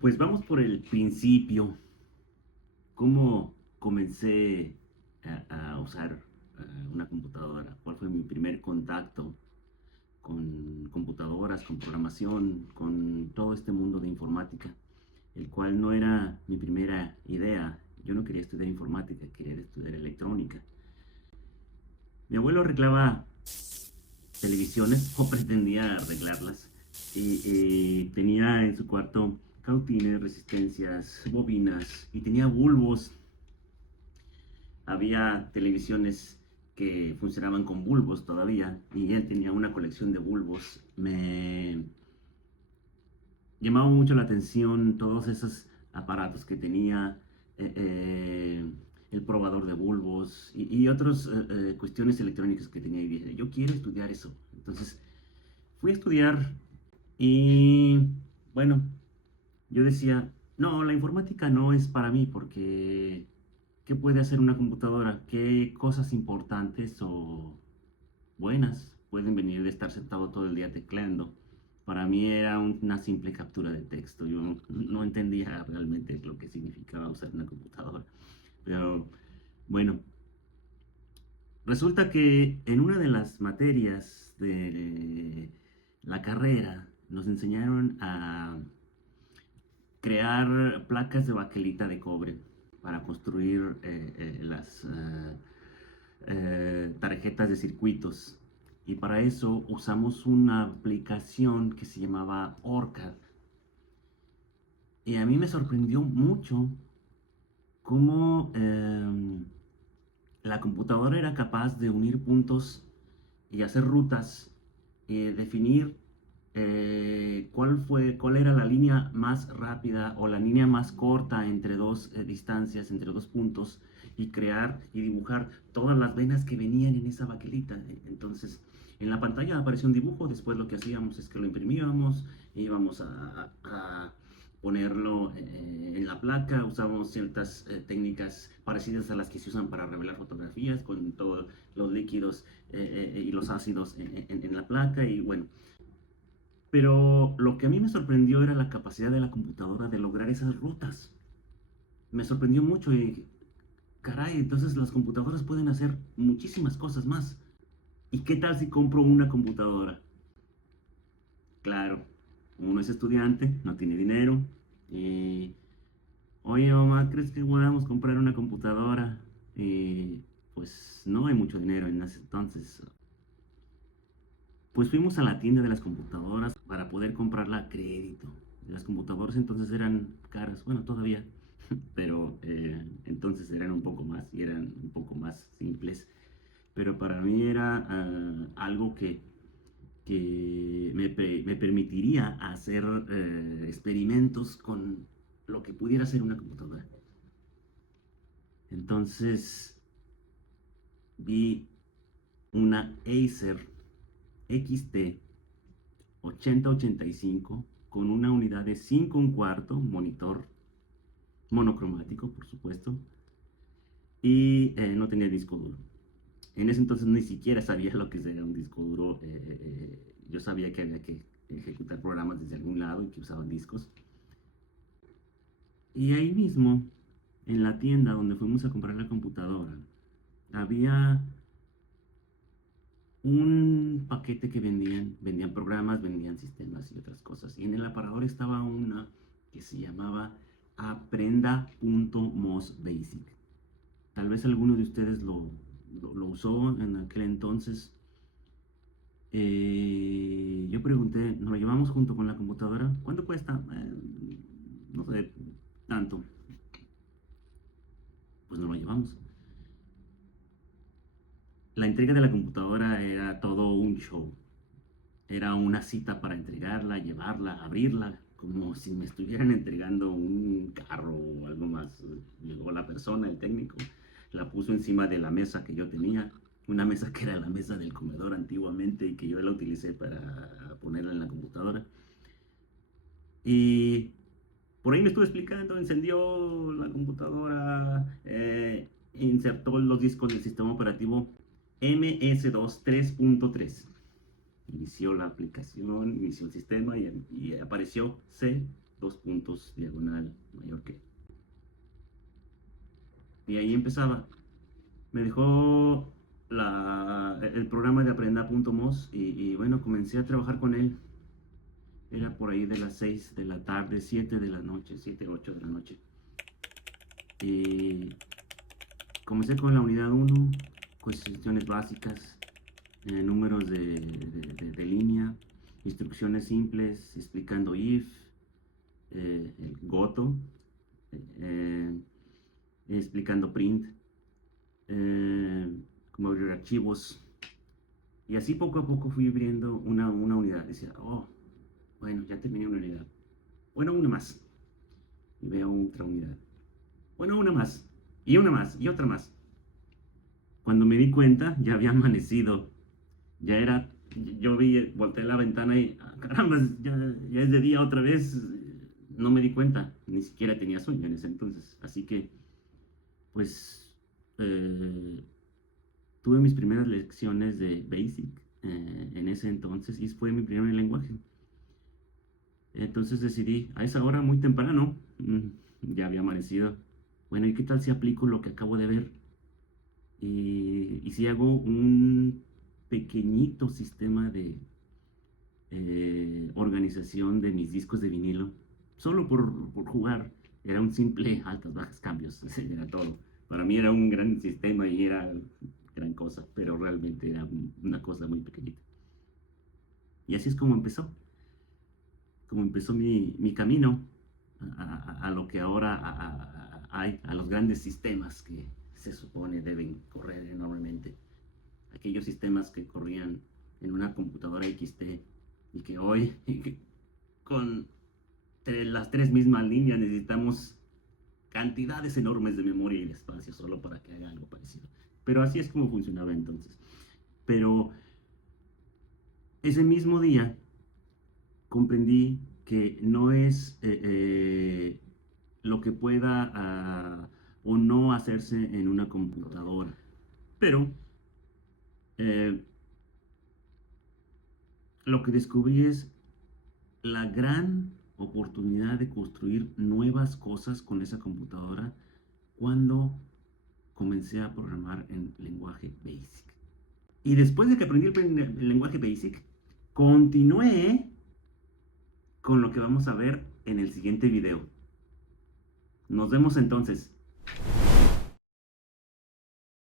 Pues vamos por el principio. ¿Cómo comencé a usar una computadora? ¿Cuál fue mi primer contacto con computadoras, con programación, con todo este mundo de informática? El cual no era mi primera idea. Yo no quería estudiar informática, quería estudiar electrónica. Mi abuelo arreglaba televisiones o pretendía arreglarlas. Y tenía en su cuarto cautines, resistencias, bobinas y tenía bulbos. Había televisiones que funcionaban con bulbos todavía y él tenía una colección de bulbos. Me llamaba mucho la atención todos esos aparatos que tenía, eh, eh, el probador de bulbos y otras cuestiones electrónicas que tenía y dije, yo quiero estudiar eso. Entonces fui a estudiar y bueno, yo decía, no, la informática no es para mí porque ¿qué puede hacer una computadora? ¿Qué cosas importantes o buenas pueden venir de estar sentado todo el día tecleando? Para mí era una simple captura de texto. Yo no entendía realmente lo que significaba usar una computadora. Pero bueno, resulta que en una de las materias de la carrera nos enseñaron a crear placas de baquelita de cobre para construir las tarjetas de circuitos. Y para eso usamos una aplicación que se llamaba ORCAD. Y a mí me sorprendió mucho cómo la computadora era capaz de unir puntos y hacer rutas, definir cuál era la línea más rápida o la línea más corta entre dos distancias, entre dos puntos, y crear y dibujar todas las venas que venían en esa baquelita. Entonces, en la pantalla apareció un dibujo, después lo que hacíamos es que lo imprimíamos, íbamos a ponerlo en la placa, usamos ciertas técnicas parecidas a las que se usan para revelar fotografías, con todos los líquidos y los ácidos en la placa, y bueno, pero lo que a mí me sorprendió era la capacidad de la computadora de lograr esas rutas. Me sorprendió mucho y, caray, entonces las computadoras pueden hacer muchísimas cosas más. ¿Y qué tal si compro una computadora? Claro, uno es estudiante, no tiene dinero. Y, oye, mamá, ¿crees que podamos comprar una computadora? Y, pues no hay mucho dinero en ese entonces. Pues fuimos a la tienda de las computadoras para poder comprarla a crédito. Las computadoras entonces eran caras, bueno, todavía, pero entonces eran un poco más y eran un poco más simples. Pero para mí era algo que me permitiría hacer experimentos con lo que pudiera ser una computadora. Entonces vi una Acer XT 8085 con una unidad de 5 1/4, monitor monocromático, por supuesto, y no tenía disco duro. En ese entonces ni siquiera sabía lo que era un disco duro. Yo sabía que había que ejecutar programas desde algún lado y que usaban discos. Y ahí mismo, en la tienda donde fuimos a comprar la computadora, había un paquete que vendían programas, vendían sistemas y otras cosas. Y en el aparador estaba una que se llamaba Aprenda.mos Basic. Tal vez alguno de ustedes lo usó en aquel entonces. Yo pregunté, ¿nos lo llevamos junto con la computadora? ¿Cuánto cuesta? No sé, tanto. Pues nos lo llevamos. La entrega de la computadora era todo un show. Era una cita para entregarla, llevarla, abrirla, como si me estuvieran entregando un carro o algo más. Llegó la persona, el técnico, la puso encima de la mesa que yo tenía, una mesa que era la mesa del comedor antiguamente y que yo la utilicé para ponerla en la computadora. Y por ahí me estuve explicando, encendió la computadora, insertó los discos del sistema operativo MS2 3.3. Inició la aplicación, inició el sistema y apareció C. 2 puntos, diagonal, mayor que. Y ahí empezaba. Me dejó el programa de aprenda.mos y bueno, comencé a trabajar con él. Era por ahí de las 6 de la tarde, 7 de la noche, 7, 8 de la noche. Y comencé con la unidad 1, cuestiones básicas, números de línea, instrucciones simples, explicando if, el goto, eh, explicando print, cómo abrir archivos. Y así poco a poco fui abriendo una unidad. Decía, oh, bueno, ya terminé una unidad. Bueno, una más. Y veo otra unidad. Bueno, una más. Y una más. Y otra más. Cuando me di cuenta, ya había amanecido. Ya era, yo vi, volteé la ventana y, caramba, ya es de día otra vez. No me di cuenta. Ni siquiera tenía sueño en ese entonces. Así que, pues, tuve mis primeras lecciones de Basic en ese entonces y fue mi primer lenguaje. Entonces decidí, a esa hora muy temprano, ya había amanecido, bueno, ¿y qué tal si aplico lo que acabo de ver? Y si hago un pequeñito sistema de organización de mis discos de vinilo, solo por jugar, era un simple altas, bajas, cambios, era todo. Para mí era un gran sistema y era gran cosa, pero realmente era una cosa muy pequeñita. Y así es como empezó mi camino a lo que ahora hay, a los grandes sistemas que se supone deben correr enormemente. Aquellos sistemas que corrían en una computadora XT y que hoy con las 3 mismas líneas necesitamos cantidades enormes de memoria y de espacio solo para que haga algo parecido. Pero así es como funcionaba entonces. Pero ese mismo día comprendí que no es lo que pueda o no hacerse en una computadora, pero eh, lo que descubrí es la gran oportunidad de construir nuevas cosas con esa computadora cuando comencé a programar en lenguaje Basic. Y después de que aprendí el lenguaje Basic, continué con lo que vamos a ver en el siguiente video. Nos vemos entonces.